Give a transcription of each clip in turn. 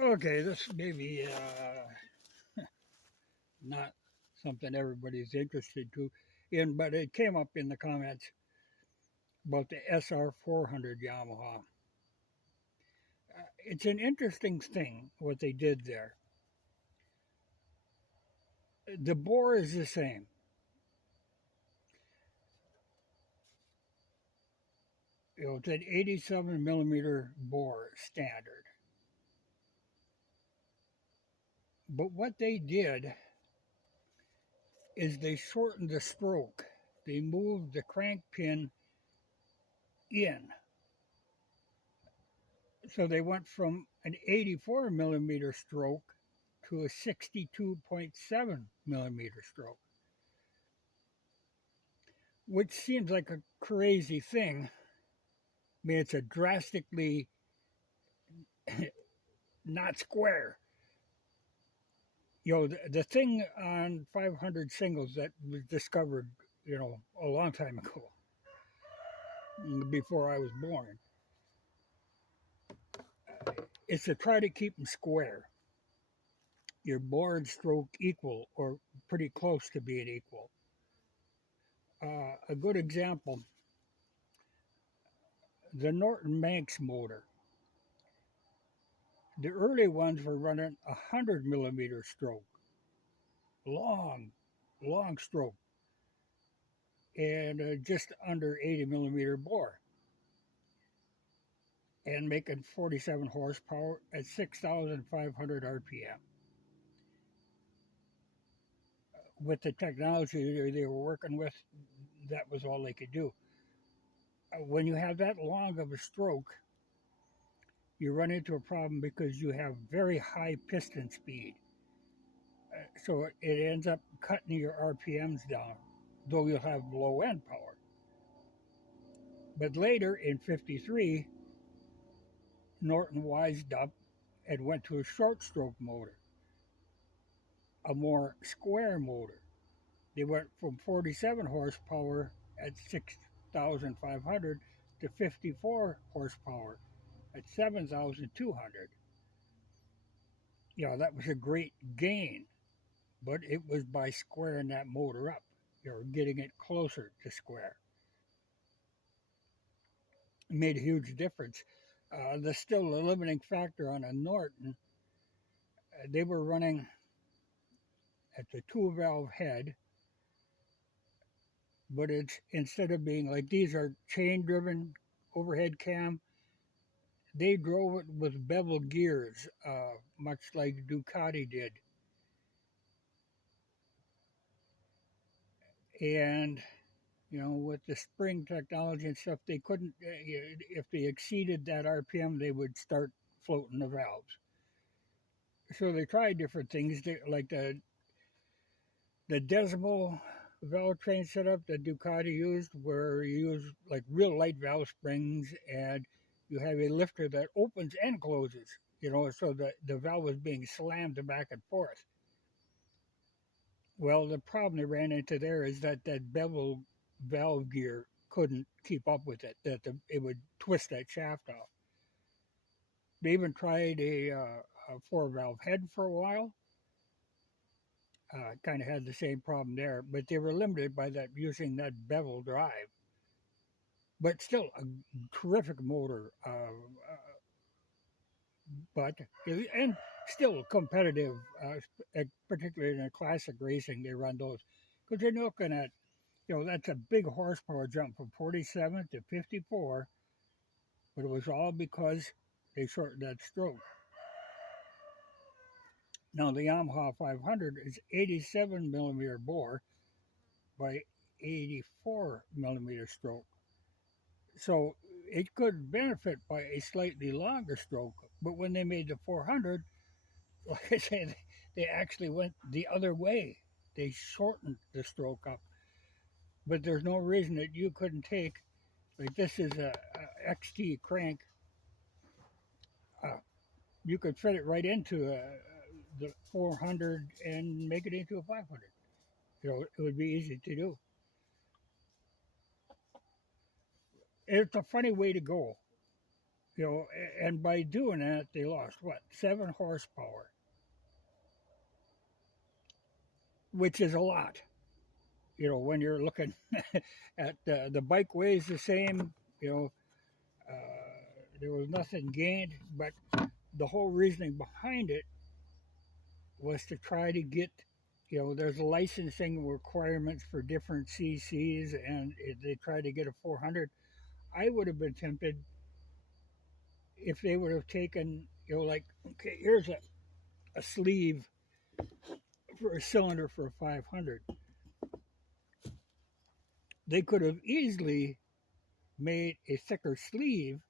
Okay, this may be not something everybody's interested in, but it came up in the comments about the SR400 Yamaha. It's an interesting thing what they did there. The bore is the same. It's an 87 millimeter bore standard. But what they did is they shortened the stroke. They moved the crank pin in. So they went from an 84 millimeter stroke to a 62.7 millimeter stroke, which seems like a crazy thing. I mean, it's a drastically not square. The thing on 500 singles that was discovered, a long time ago, before I was born, is to try to keep them square. Your bore and stroke equal or pretty close to being equal. A good example, the Norton Manx motor. The early ones were running 100 millimeter stroke, long, long stroke, and just under 80 millimeter bore, and making 47 horsepower at 6,500 RPM. With the technology they were working with, that was all they could do. When you have that long of a stroke, you run into a problem because you have very high piston speed. So it ends up cutting your RPMs down, though you'll have low end power. But later in 53, Norton wised up and went to a short stroke motor, a more square motor. They went from 47 horsepower at 6,500 to 54 horsepower at 7,200. That was a great gain, but it was by squaring that motor up. You're getting it closer to square. It made a huge difference. There's still a limiting factor on a Norton. They were running at the 2-valve head, but it's instead of being like these are chain-driven overhead cam, they drove it with bevel gears, much like Ducati did. And with the spring technology and stuff, they couldn't. If they exceeded that RPM, they would start floating the valves. So they tried different things, like the decimal valve train setup that Ducati used, where you use like real light valve springs, and you have a lifter that opens and closes. So the valve was being slammed back and forth. Well, the problem they ran into there is that bevel valve gear couldn't keep up with it. It would twist that shaft off. They even tried a 4-valve head for a while. Kind of had the same problem there, but they were limited by that using that bevel drive. But still, a terrific motor. But and still competitive, particularly in a classic racing. They run those because you're looking at, that's a big horsepower jump from 47 to 54. But it was all because they shortened that stroke. Now the Yamaha 500 is 87 millimeter bore by 84 millimeter stroke. So it could benefit by a slightly longer stroke, but when they made the 400, like I said, they actually went the other way. They shortened the stroke up. But there's no reason that you couldn't take, like this is a XT crank, you could fit it right into the 400 and make it into a 500. It would be easy to do. It's a funny way to go. And by doing that, they lost what, 7 horsepower, which is a lot. When you're looking at the bike weighs the same, you know, there was nothing gained, but the whole reasoning behind it was to try to get, there's licensing requirements for different CCs, and they tried to get a 400. I would have been tempted if they would have taken, like, okay, here's a sleeve for a cylinder for a 500. They could have easily made a thicker sleeve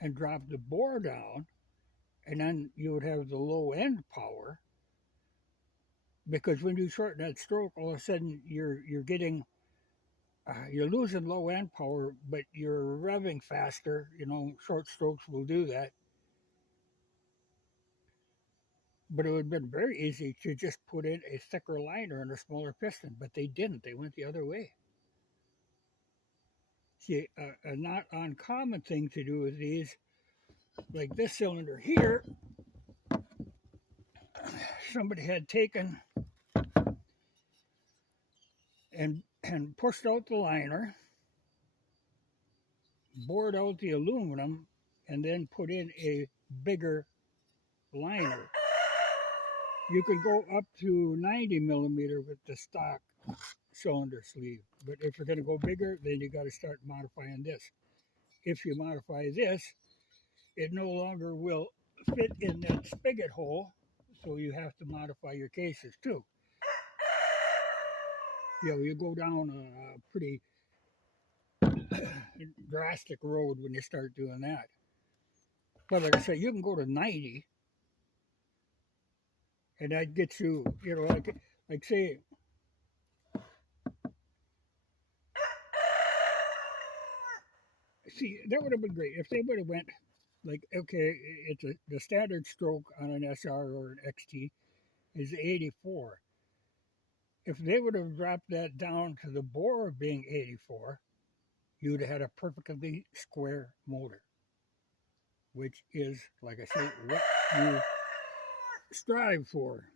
and dropped the bore down, and then you would have the low end power. Because when you shorten that stroke, all of a sudden you're getting you're losing low end power, but you're revving faster. Short strokes will do that. But it would have been very easy to just put in a thicker liner and a smaller piston, but they didn't. They went the other way. See, a not uncommon thing to do with these, like this cylinder here, somebody had taken and pushed out the liner, bored out the aluminum, and then put in a bigger liner. You could go up to 90 millimeter with the stock cylinder sleeve, but if you're going to go bigger, then you got to start modifying this. If you modify this, it no longer will fit in that spigot hole, so you have to modify your cases too. You go down a pretty drastic road when you start doing that. But like I say, you can go to 90, and that gets you, like say, see, that would have been great if they would have went like, okay, the standard stroke on an SR or an XT is 84. If they would have dropped that down to the bore being 84, you'd have had a perfectly square motor, which is, like I say, what you strive for.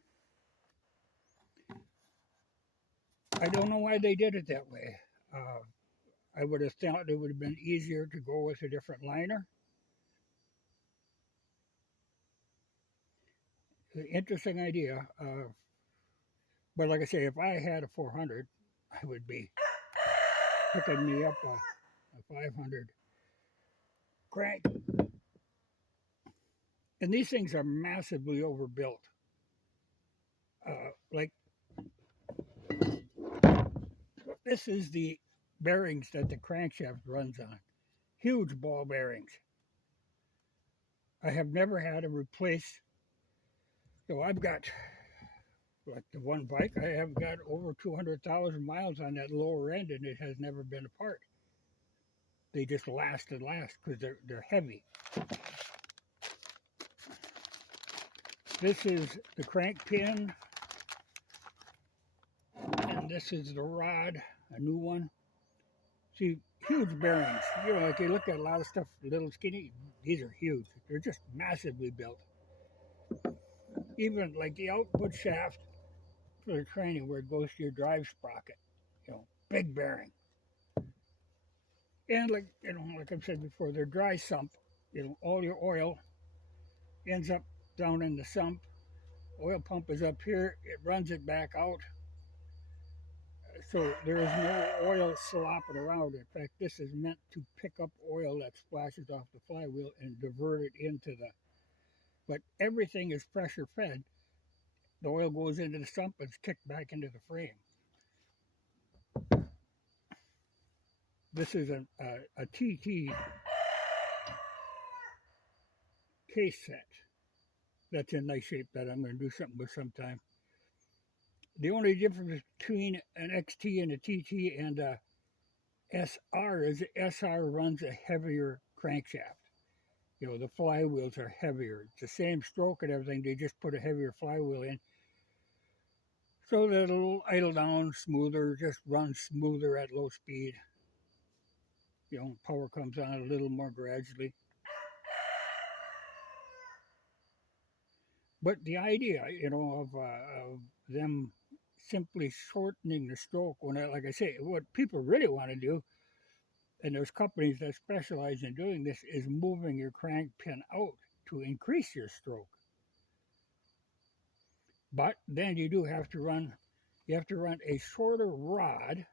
I don't know why they did it that way. I would have thought it would have been easier to go with a different liner. Interesting idea. But like I say, if I had a 400, I would be picking me up a 500 crank. And these things are massively overbuilt. Like, this is the bearings that the crankshaft runs on. Huge ball bearings. I have never had to replace. So I've got, like the one bike, I have got over 200,000 miles on that lower end, and it has never been apart. They just last and last because they're heavy. This is the crank pin, and this is the rod, a new one. See, huge bearings. Like you look at a lot of stuff, little skinny, these are huge. They're just massively built. Even like the output shaft for the training where it goes to your drive sprocket, big bearing. And like I've said before, they're dry sump. All your oil ends up down in the sump. Oil pump is up here. It runs it back out. So there is no oil slopping around. In fact, this is meant to pick up oil that splashes off the flywheel and divert it into but everything is pressure fed. The oil goes into the sump and it's kicked back into the frame. This is a TT case set that's in nice shape that I'm going to do something with sometime. The only difference between an XT and a TT and a SR is the SR runs a heavier crankshaft. The flywheels are heavier. It's the same stroke and everything. They just put a heavier flywheel in so that it'll idle down smoother, just run smoother at low speed. Power comes on a little more gradually. But the idea, of them simply shortening the stroke, like I say, what people really want to do, and there's companies that specialize in doing this, is moving your crank pin out to increase your stroke. But then you have to run a shorter rod,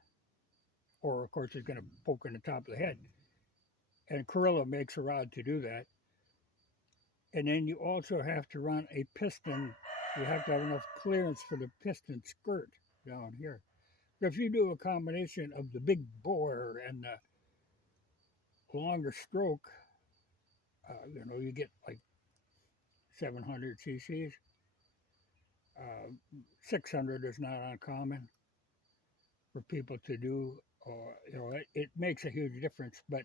or of course it's going to poke in the top of the head. And Corilla makes a rod to do that. And then you also have to run a piston. You have to have enough clearance for the piston skirt down here. But if you do a combination of the big bore and the longer stroke, you get like 700 cc's. 600 is not uncommon for people to do. It makes a huge difference. But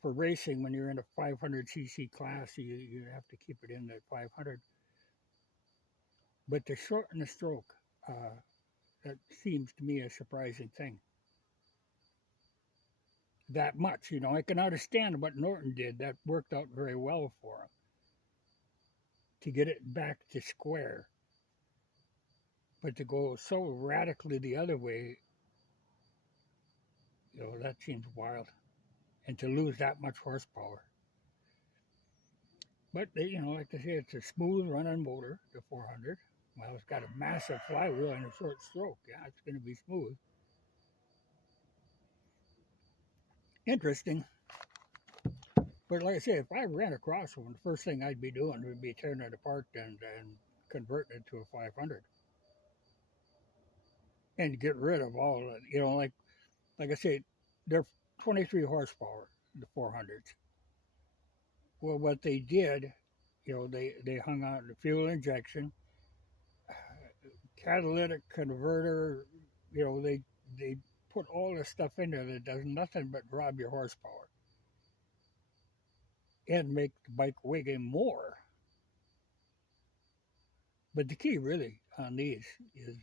for racing, when you're in a 500 cc class, you have to keep it in the 500. But to shorten the stroke, that seems to me a surprising thing. That much, I can understand what Norton did. That worked out very well for him to get it back to square. But to go so radically the other way, that seems wild. And to lose that much horsepower. But, like I say, it's a smooth running motor, the 400. Well, it's got a massive flywheel and a short stroke. Yeah, it's going to be smooth. Interesting. But like I say, if I ran across one, the first thing I'd be doing would be tearing it apart and converting it to a 500. And get rid of all, like I say, they're 23 horsepower, the 400s. Well, what they did, they hung on the fuel injection, catalytic converter, they put all this stuff in there that does nothing but rob your horsepower and make the bike weigh more. But the key really on these is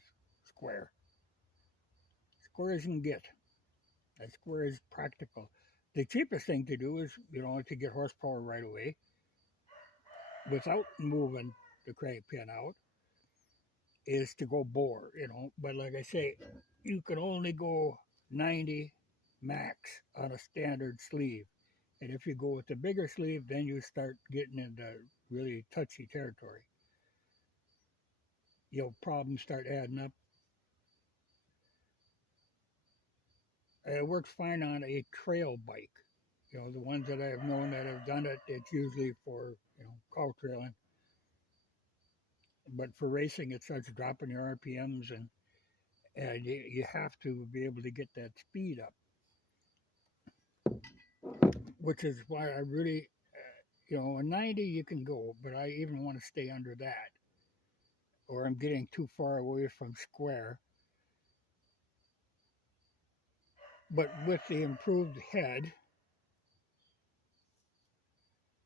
square. Square as you can get. As square as practical. The cheapest thing to do is, to get horsepower right away without moving the crank pin out is to go bore, But like I say, you can only go 90 max on a standard sleeve. And if you go with the bigger sleeve, then you start getting into really touchy territory. Problems start adding up. It works fine on a trail bike. The ones that I've known that have done it, it's usually for, cow trailing. But for racing, it starts dropping your RPMs, and you have to be able to get that speed up. Which is why I really, a 90 you can go, but I even want to stay under that. Or I'm getting too far away from square. But with the improved head,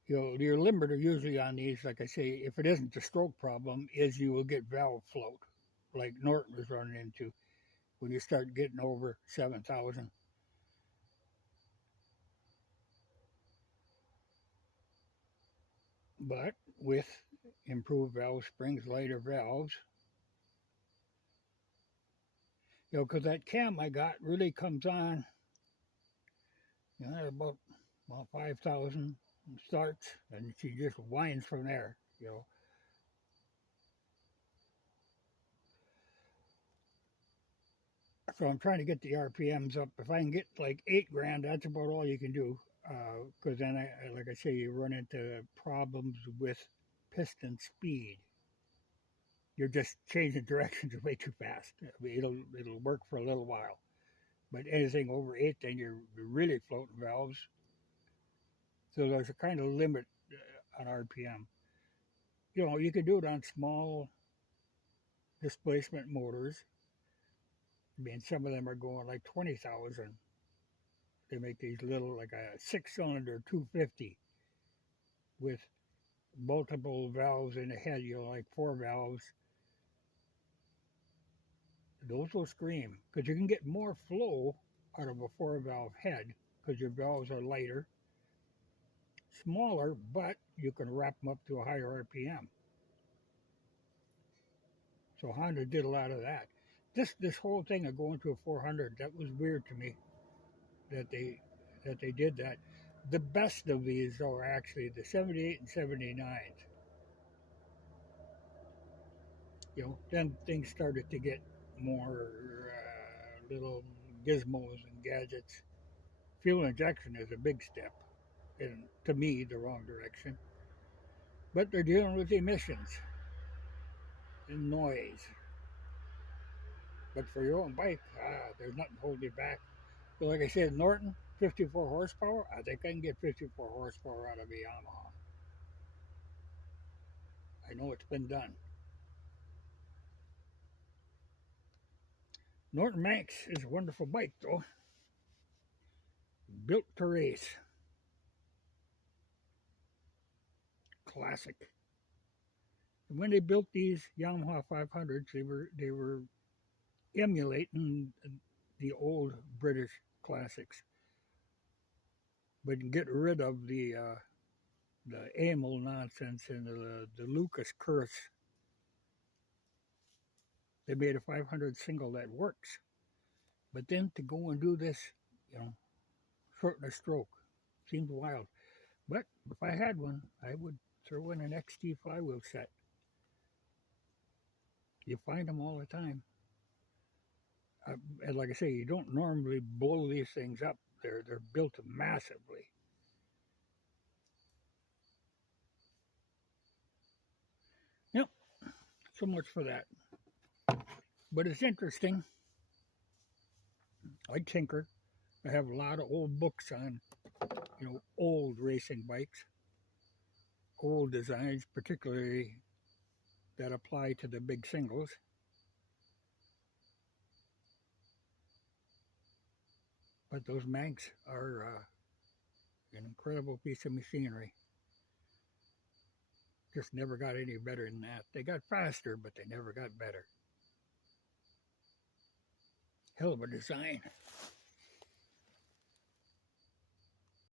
your limiter usually on these, like I say, if it isn't the stroke problem, is you will get valve float, like Norton was running into when you start getting over 7,000. But with improved valve springs, lighter valves, because that cam I got really comes on, at about 5,000 starts, and she just winds from there, So I'm trying to get the RPMs up. If I can get like 8 grand, that's about all you can do. Because then, like I say, you run into problems with piston speed. You're just changing directions way too fast. I mean, it'll work for a little while, but anything over 8, then you're really floating valves. So there's a kind of limit on RPM. You can do it on small displacement motors. I mean, some of them are going like 20,000. They make these little, like a 6-cylinder 250 with multiple valves in the head, like 4 valves. Those will scream because you can get more flow out of a 4-valve head because your valves are lighter, smaller, but you can wrap them up to a higher RPM. So Honda did a lot of that. This whole thing of going to a 400, that was weird to me that they did that. The best of these are actually the 78 and 79s. Then things started to get more little gizmos and gadgets. Fuel injection is a big step, in, to me, the wrong direction. But they're dealing with emissions and noise. But for your own bike, there's nothing holding you back. So like I said, Norton, 54 horsepower. I think I can get 54 horsepower out of a Yamaha. I know it's been done. Norton Manx is a wonderful bike, though. Built to race. Classic. And when they built these Yamaha 500s, they were emulating the old British classics, but get rid of the Amel nonsense and the Lucas curse. They made a 500 single that works, but then to go and do this, shorten a stroke, seems wild. But if I had one, I would throw in an XT flywheel set. You find them all the time. And like I say, you don't normally blow these things up. They're built massively. Yep, so much for that. But it's interesting. I tinker. I have a lot of old books on, old racing bikes, old designs, particularly that apply to the big singles. But those Manx are an incredible piece of machinery. Just never got any better than that. They got faster, but they never got better. Hell of a design.